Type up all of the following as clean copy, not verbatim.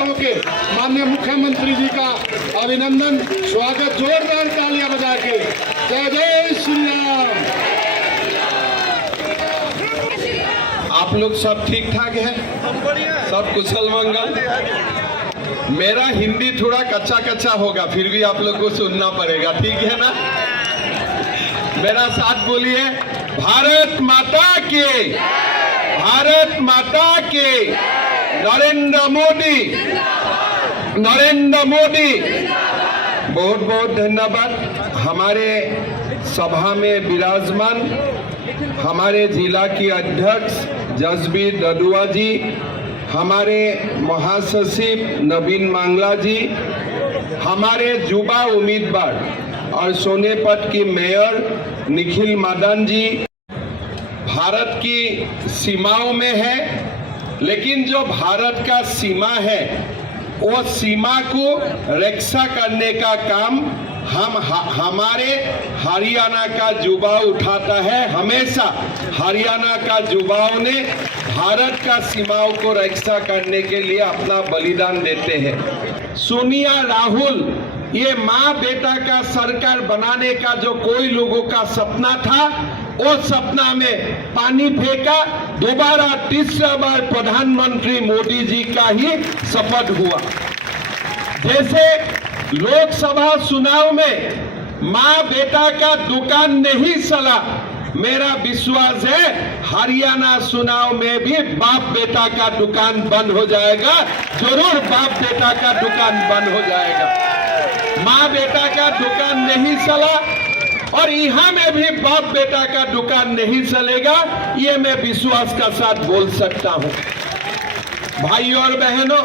होके माननीय मुख्यमंत्री जी का अभिनंदन, स्वागत, जोरदार तालियां बजा के। जय जय श्री राम। आप लोग सब ठीक ठाक है? सब कुशल मंगल? मेरा हिंदी थोड़ा कच्चा कच्चा होगा, फिर भी आप लोग को सुनना पड़ेगा, ठीक है ना? मेरा साथ बोलिए, भारत माता की, भारत माता की, नरेंद्र मोदी, नरेंद्र मोदी। बहुत बहुत धन्यवाद। हमारे सभा में विराजमान हमारे जिला की अध्यक्ष जसबीर ददुआ जी, हमारे महासचिव नवीन मांगला जी, हमारे युवा उम्मीदवार और सोनेपत की मेयर निखिल मदन जी। भारत की सीमाओं में है, लेकिन जो भारत का सीमा है वो सीमा को रक्षा करने का काम हमारे हरियाणा का युवा उठाता है। हमेशा हरियाणा का युवाओं ने भारत का सीमाओं को रक्षा करने के लिए अपना बलिदान देते हैं। सोनिया राहुल, ये माँ बेटा का सरकार बनाने का जो कोई लोगों का सपना था, वो सपना में पानी फेंका। दोबारा तीसरा बार प्रधानमंत्री मोदी जी का ही शपथ हुआ। जैसे लोकसभा चुनाव में माँ बेटा का दुकान नहीं चला, मेरा विश्वास है हरियाणा चुनाव में भी बाप बेटा का दुकान बंद हो जाएगा। जरूर बाप बेटा का दुकान बंद हो जाएगा। माँ बेटा का दुकान नहीं चला और यहाँ में भी बाप बेटा का दुकान नहीं चलेगा, ये मैं विश्वास का साथ बोल सकता हूँ। भाइयों और बहनों,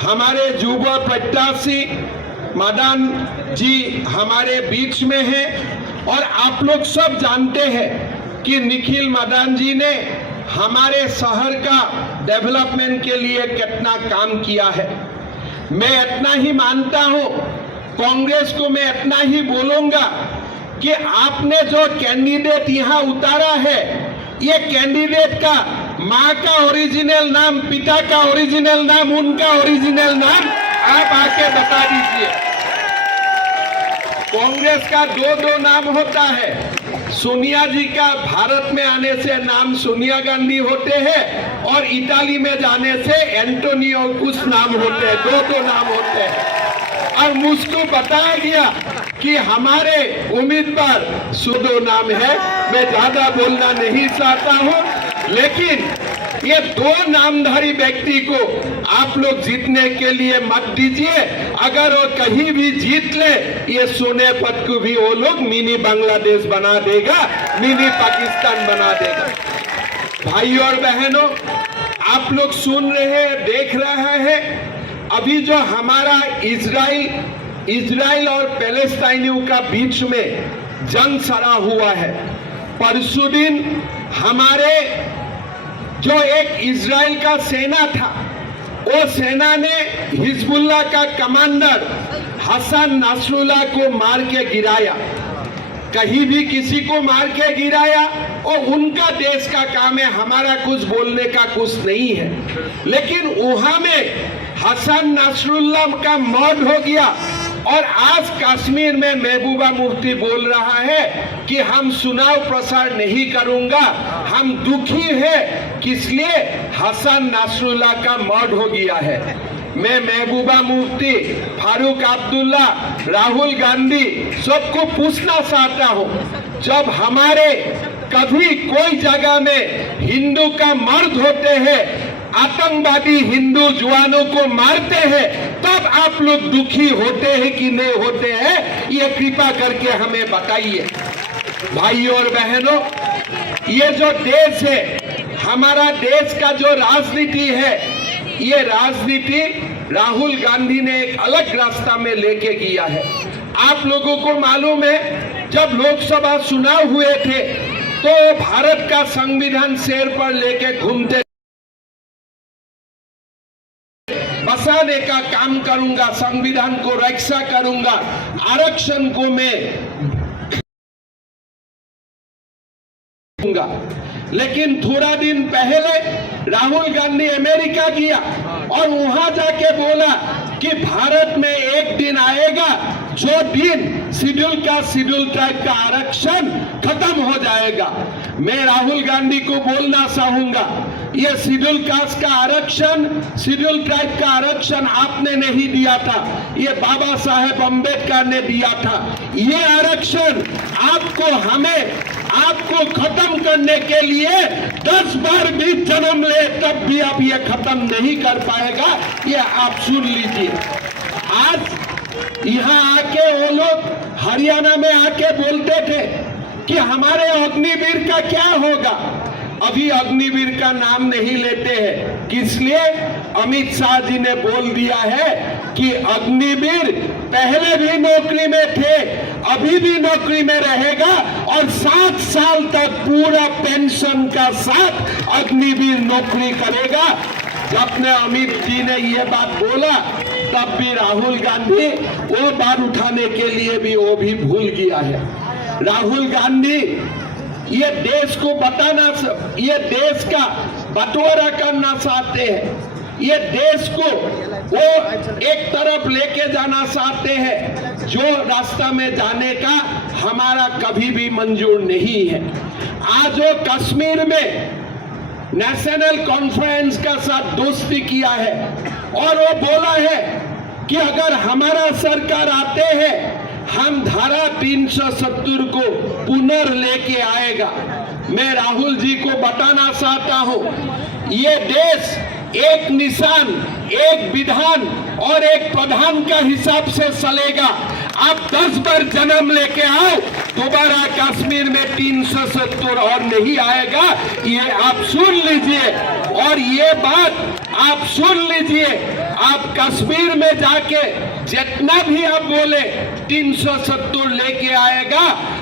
हमारे युवा प्रत्याशी मदन जी हमारे बीच में हैं और आप लोग सब जानते हैं कि निखिल मदन जी ने हमारे शहर का डेवलपमेंट के लिए कितना काम किया है। मैं इतना ही मानता हूं, कांग्रेस को मैं इतना ही बोलूंगा कि आपने जो कैंडिडेट यहां उतारा है, ये कैंडिडेट का माँ का ओरिजिनल नाम, पिता का ओरिजिनल नाम, उनका ओरिजिनल नाम आप आके बता दीजिए। कांग्रेस का दो नाम होता है। सोनिया जी का भारत में आने से नाम सोनिया गांधी होते हैं और इटाली में जाने से एंटोनियो कुछ नाम होते हैं, दो नाम होते हैं। और मुझको बताया गया कि हमारे उम्मीदवार सुदो नाम है। मैं ज्यादा बोलना नहीं चाहता हूं, लेकिन ये दो नामधारी व्यक्ति को आप लोग जीतने के लिए मत दीजिए। अगर वो कहीं भी जीत ले, ये सोनेपत को भी वो लोग मिनी बांग्लादेश बना देगा, मिनी पाकिस्तान बना देगा। भाइयों और बहनों, आप लोग सुन रहे हैं, देख रहे हैं, अभी जो हमारा इजराइल और पैलेस्टाइनियों का बीच में जंग सड़ा हुआ है। परसों दिन हमारे जो एक इजराइल का सेना था, वो सेना ने हिजबुल्लाह का कमांडर हसन नसरुल्लाह को मार के गिराया। कहीं भी किसी को मार के गिराया और उनका देश का काम है, हमारा कुछ बोलने का कुछ नहीं है। लेकिन वहां में हसन नसरुल्लाह का मौत हो गया और आज कश्मीर में महबूबा मुफ्ती बोल रहा है कि हम चुनाव प्रचार नहीं करूंगा, हम दुखी है, किसलिए हसन नसरुल्लाह का मौत हो गया है। मैं महबूबा मुफ्ती, फारूक अब्दुल्ला, राहुल गांधी सबको पूछना चाहता हूं, जब हमारे कभी कोई जगह में हिंदू का मर्द होते हैं, आतंकवादी हिंदू जवानों को मारते हैं, तब आप लोग दुखी होते हैं कि नहीं होते हैं, ये कृपा करके हमें बताइए। भाइयों और बहनों, ये जो देश है, हमारा देश का जो राजनीति है, ये राजनीति राहुल गांधी ने एक अलग रास्ता में लेके किया है। आप लोगों को मालूम है, जब लोकसभा चुनाव हुए थे तो भारत का संविधान सिर पर लेके घूमते, बसाने का काम करूंगा, संविधान को रक्षा करूंगा, आरक्षण को मैं लेकिन थोड़ा दिन पहले राहुल गांधी अमेरिका गया और वहां जाके बोला कि भारत में एक दिन आएगा जो दिन शेड्यूल ट्राइब का आरक्षण खत्म हो जाएगा। मैं राहुल गांधी को बोलना चाहूंगा, ये शेड्यूल कास्ट का आरक्षण, शेड्यूल ट्राइब का आरक्षण आपने नहीं दिया था, ये बाबा साहेब अम्बेडकर ने दिया था। ये आरक्षण आपको खत्म करने के लिए 10 बार भी जन्म ले तब भी आप ये खत्म नहीं कर पाएगा, ये आप सुन लीजिए। आज यहाँ आके वो लोग हरियाणा में आके बोलते थे कि हमारे अग्निवीर का क्या होगा। अभी अग्निवीर का नाम नहीं लेते हैं, किसलिए? अमित शाह जी ने बोल दिया है कि अग्निवीर पहले भी नौकरी में थे, अभी भी नौकरी में रहेगा और 7 साल तक पूरा पेंशन का साथ अग्निवीर नौकरी करेगा। जब ने अमित जी ने ये बात बोला तब भी राहुल गांधी वो बात उठाने के लिए भी वो भी भूल गया है। राहुल गांधी ये देश को ये देश का बंटवारा करना चाहते हैं, ये देश को वो एक तरफ लेके जाना चाहते हैं जो रास्ता में जाने का हमारा कभी भी मंजूर नहीं है। आज वो कश्मीर में नेशनल कॉन्फ्रेंस का साथ दोस्ती किया है और वो बोला है कि अगर हमारा सरकार आते हैं हम धारा 370 को पुनर् लेके आएगा। मैं राहुल जी को बताना चाहता हूं, ये देश एक निशान, एक विधान और एक प्रधान का हिसाब से चलेगा। आप 10 बार जन्म लेके आओ, दोबारा कश्मीर में 370 और नहीं आएगा, ये आप सुन लीजिए। और ये बात आप सुन लीजिए, आप कश्मीर में जाके जितना भी आप बोले 370 लेके आएगा,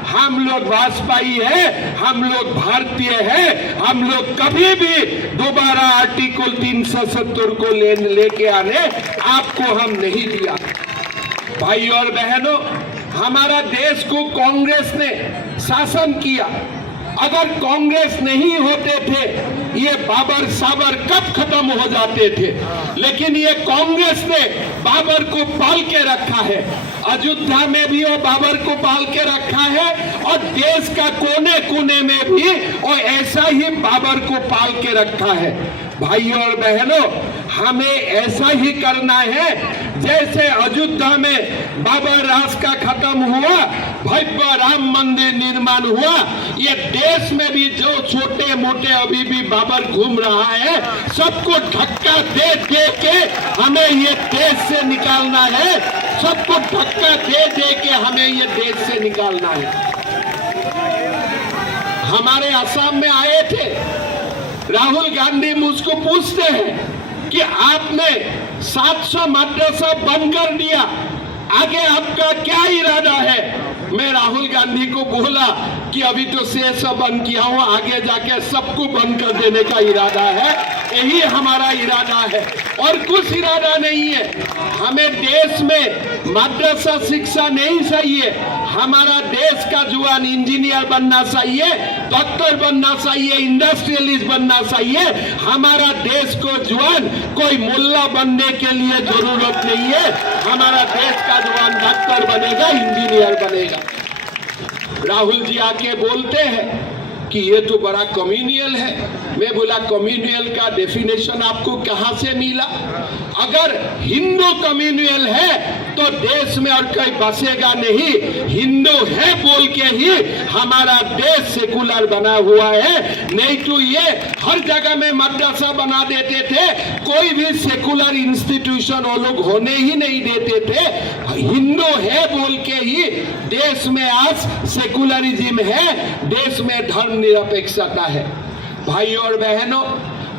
हम लोग वाजपेयी है, हम लोग भारतीय है, हम लोग कभी भी दोबारा आर्टिकल 370 को लेके आने आपको हम नहीं दिया। भाई और बहनों, हमारा देश को कांग्रेस ने शासन किया। अगर कांग्रेस नहीं होते थे ये बाबर साबर कब खत्म हो जाते थे, लेकिन ये कांग्रेस ने बाबर को पाल के रखा है। अयोध्या में भी वो बाबर को पाल के रखा है और देश का कोने कोने में भी वो ऐसा ही बाबर को पाल के रखा है। भाई और बहनों, हमें ऐसा ही करना है जैसे अयोध्या में बाबर राज का खत्म हुआ, भव्य राम मंदिर निर्माण हुआ। ये देश में भी जो छोटे मोटे अभी भी बाबर घूम रहा है, सबको धक्का दे दे के हमें ये देश से निकालना है, सबको धक्का दे दे के हमें ये देश से निकालना है। हमारे असम में आए थे, राहुल गांधी मुझको पूछते हैं कि आपने 700 मदरसा बंद कर दिया, आगे आपका क्या इरादा है? मैं राहुल गांधी को बोला कि अभी तो 600 बंद किया हूं, आगे जाके सबको बंद कर देने का इरादा है, यही हमारा इरादा है और कुछ इरादा नहीं है। हमें देश में मदरसा शिक्षा नहीं चाहिए, हमारा देश का जवान इंजीनियर बनना चाहिए, डॉक्टर बनना चाहिए, इंडस्ट्रियलिस्ट बनना चाहिए। हमारा देश को जवान कोई मुल्ला बनने के लिए जरूरत नहीं है, हमारा देश का जवान डॉक्टर बनेगा, इंजीनियर बनेगा। राहुल जी आके बोलते हैं कि ये तो बड़ा कम्युनियल है। मैं बोला कम्युनियल का डेफिनेशन आपको कहां से मिला? अगर हिंदू कम्युनियल है तो देश में और कोई बसेगा नहीं, हिंदू है बोल के ही हमारा देश सेकुलर बना हुआ है। नहीं तो ये हर जगह में मदरसा बना देते थे, कोई भी सेकुलर इंस्टीट्यूशन वो लोग होने ही नहीं देते थे। हिंदू है बोल के ही देश में आज सेकुलरिज्म है, देश में धर्म निरपेक्षता है। भाई और बहनों,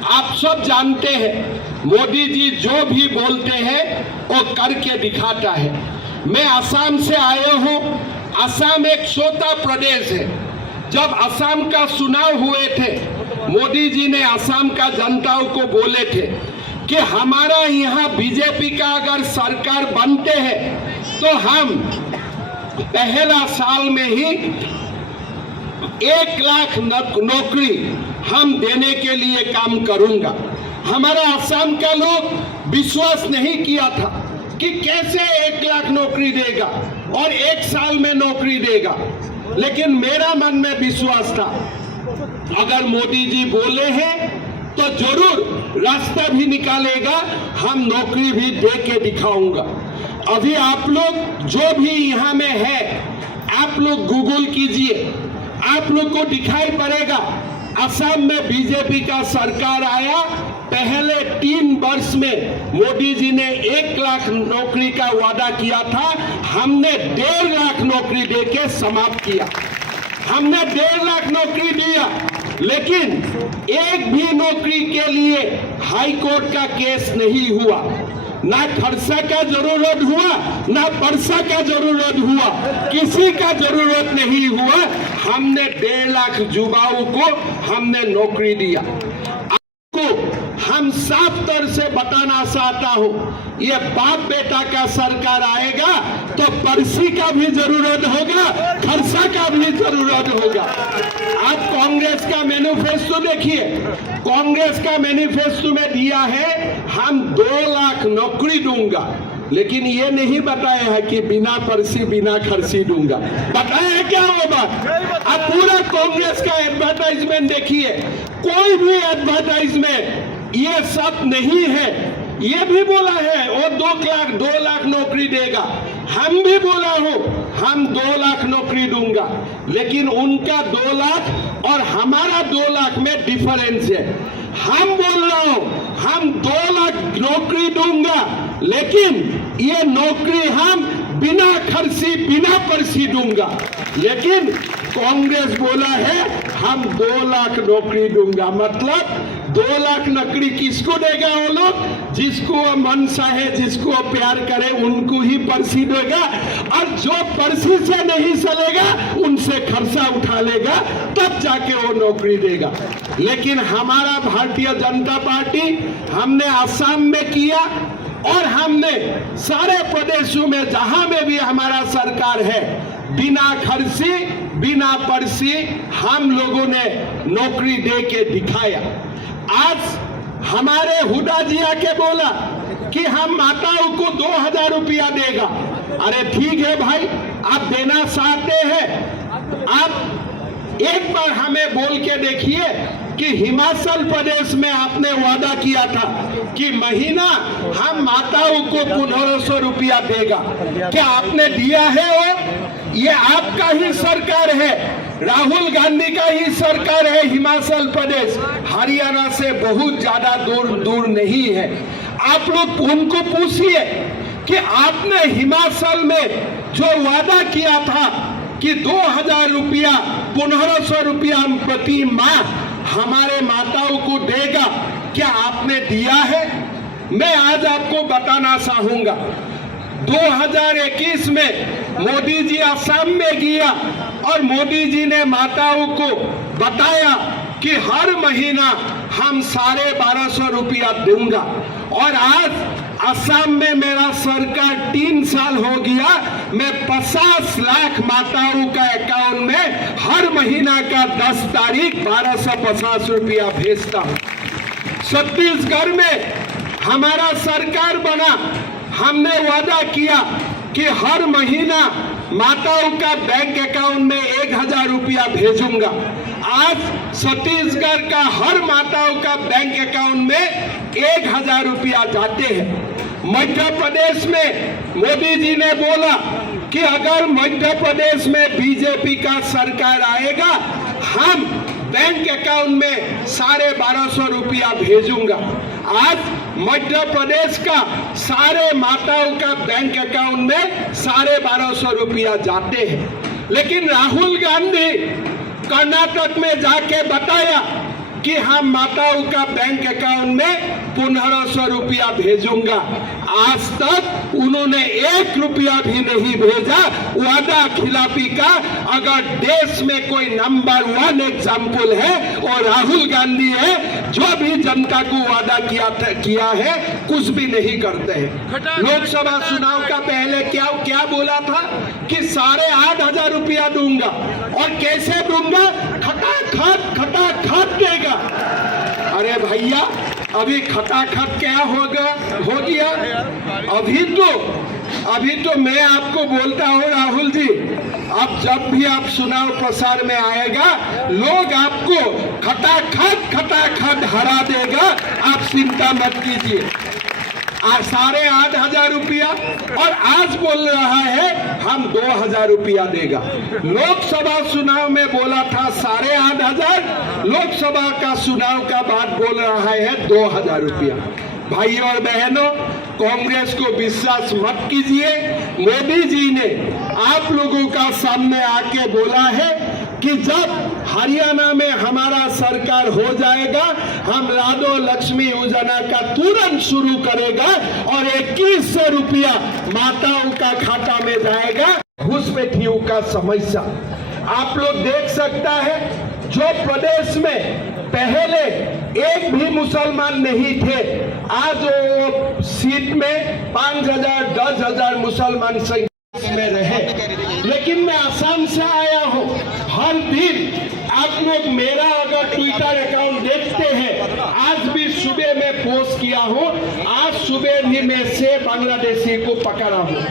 आप सब जानते हैं मोदी जी जो भी बोलते हैं वो करके दिखाता है। मैं असम से आया हूं, असम एक छोटा प्रदेश है। जब असम का चुनाव हुए थे, मोदी जी ने असम का जनताओं को बोले थे कि हमारा यहाँ बीजेपी का अगर सरकार बनते हैं तो हम पहला साल में ही 1 लाख नौकरी हम देने के लिए काम करूंगा। हमारा असम का लोग विश्वास नहीं किया था कि कैसे 1 लाख नौकरी देगा और 1 साल में नौकरी देगा, लेकिन मेरा मन में विश्वास था अगर मोदी जी बोले हैं तो जरूर रास्ता भी निकालेगा, हम नौकरी भी दे के दिखाऊंगा। अभी आप लोग जो भी यहाँ में है, आप लोग गूगल कीजिए, आप लोग को दिखाई पड़ेगा असम में बीजेपी का सरकार आया, पहले 3 वर्ष में मोदी जी ने 1 लाख नौकरी का वादा किया था, हमने 1.5 लाख नौकरी देके समाप्त किया। हमने 1.5 लाख नौकरी दिया, लेकिन एक भी नौकरी के लिए हाई कोर्ट का केस नहीं हुआ, ना खरसा का जरूरत हुआ, ना परसा का जरूरत हुआ, किसी का जरूरत नहीं हुआ। हमने 1.5 लाख युवाओं को हमने नौकरी दिया। आपको हम साफ तौर से बताना चाहता हूं, ये बाप बेटा का सरकार आएगा तो परसी का भी जरूरत होगा, खरसा का भी जरूरत होगा। आप कांग्रेस का मैनिफेस्टो देखिए, कांग्रेस का मैनिफेस्टो में दिया है हम 2 लाख नौकरी दूंगा, लेकिन ये नहीं बताया है कि बिना परसी बिना खरसी दूंगा। बताया है क्या वो बात? आप पूरा कांग्रेस का एडवर्टाइजमेंट देखिए, कोई भी एडवर्टाइजमेंट ये सब नहीं है। ये भी बोला है वो 2 लाख नौकरी देगा, हम भी बोला हूं हम 2 लाख नौकरी दूंगा, लेकिन उनका 2 लाख और हमारा 2 लाख में डिफरेंस है। हम बोल रहा हूं हम 2 लाख नौकरी दूंगा, लेकिन ये नौकरी हम बिना खर्ची बिना परसी दूंगा, लेकिन कांग्रेस बोला है हम 2 लाख नौकरी दूंगा। मतलब 2 लाख नौकरी किसको देगा? वो लोग जिसको मन चाहे, जिसको प्यार करे उनको ही परसी देगा, और जो परसी से नहीं चलेगा उनसे खर्चा उठा लेगा, तब जाके वो नौकरी देगा। लेकिन हमारा भारतीय जनता पार्टी हमने असम में किया और हमने सारे प्रदेशों में जहां में भी हमारा सरकार है, बिना खर्ची बिना परसी हम लोगों ने नौकरी दे के दिखाया। आज हमारे हुडा जी आके बोला कि हम माताओं को 2000 रुपया देगा। अरे ठीक है भाई, आप देना चाहते हैं, आप एक बार हमें बोल के देखिए कि हिमाचल प्रदेश में आपने वादा किया था कि महीना हम माताओं को 1500 रुपया देगा, क्या आपने दिया है? वो ये आपका ही सरकार है, राहुल गांधी का ही सरकार है। हिमाचल प्रदेश हरियाणा से बहुत ज्यादा दूर नहीं है। आप लोग उनको पूछिए कि आपने हिमाचल में जो वादा किया था कि 2000 रुपया 1500 रुपया प्रति माह हमारे माताओं को देगा, क्या आपने दिया है? मैं आज आपको बताना चाहूंगा, 2021 में मोदी जी असम में गया और मोदी जी ने माताओं को बताया कि हर महीना हम 1250 रुपया दूंगा, और आज असम में मेरा सरकार 3 साल हो गया, मैं 50 लाख माताओं का अकाउंट में हर महीना का 10 तारीख 1250 रुपया भेजता हूं। छत्तीसगढ़ में हमारा सरकार बना, हमने वादा किया कि हर महीना माताओं का बैंक अकाउंट में 1000 रुपया भेजूंगा। आज छत्तीसगढ़ का हर माताओं का बैंक अकाउंट में 1000 रुपया जाते हैं। मध्य प्रदेश में मोदी जी ने बोला कि अगर मध्य प्रदेश में बीजेपी का सरकार आएगा, हम बैंक अकाउंट में 1250 रुपया भेजूंगा। आज मध्य प्रदेश का सारे माताओं का बैंक अकाउंट में 1250 रुपया जाते हैं, लेकिन राहुल गांधी कर्नाटक में जाके बताया कि हम माताओं का बैंक अकाउंट में 1500 रुपया भेजूंगा। आज तक उन्होंने 1 रुपया भी नहीं भेजा। वादा खिलाफी का अगर देश में कोई नंबर 1 एग्जाम्पल है और राहुल गांधी है। जो भी जनता को वादा किया है कुछ भी नहीं करते हैं। लोकसभा चुनाव का पहले क्या बोला था कि 8,500 रुपया दूंगा, और कैसे दूंगा? खटाखट देगा। अरे भैया, अभी खटाखट क्या हो गया? अभी तो मैं आपको बोलता हूँ राहुल जी, अब जब भी आप चुनाव प्रसार में आएगा, लोग आपको खटाखट हरा देगा, आप चिंता मत कीजिए। 8,500 रुपया, और आज बोल रहा है हम 2,000 रुपया देगा। लोकसभा चुनाव में बोला था 8,500, लोकसभा का चुनाव का बाद बोल रहा है 2,000 रुपया। भाइयों और बहनों, कांग्रेस को विश्वास मत कीजिए। मोदी जी ने आप लोगों का सामने आके बोला है कि जब हरियाणा में हमारा सरकार हो जाएगा, हम लाडो लक्ष्मी योजना का तुरंत शुरू करेगा और 2100 रुपया माताओं का खाता में जाएगा। घुसपैठियों का समस्या आप लोग देख सकता है, जो प्रदेश में पहले एक भी मुसलमान नहीं थे, आज वो सीट में 5,000 10,000 मुसलमान संख्या में रहे। लेकिन मैं आसाम से आया हूँ, हर दिन आप लोग मेरा अगर ट्विटर अकाउंट देखते हैं, आज भी सुबह में पोस्ट किया हूँ, आज सुबह भी मैं 6 बांग्लादेशी को पकड़ा हूँ।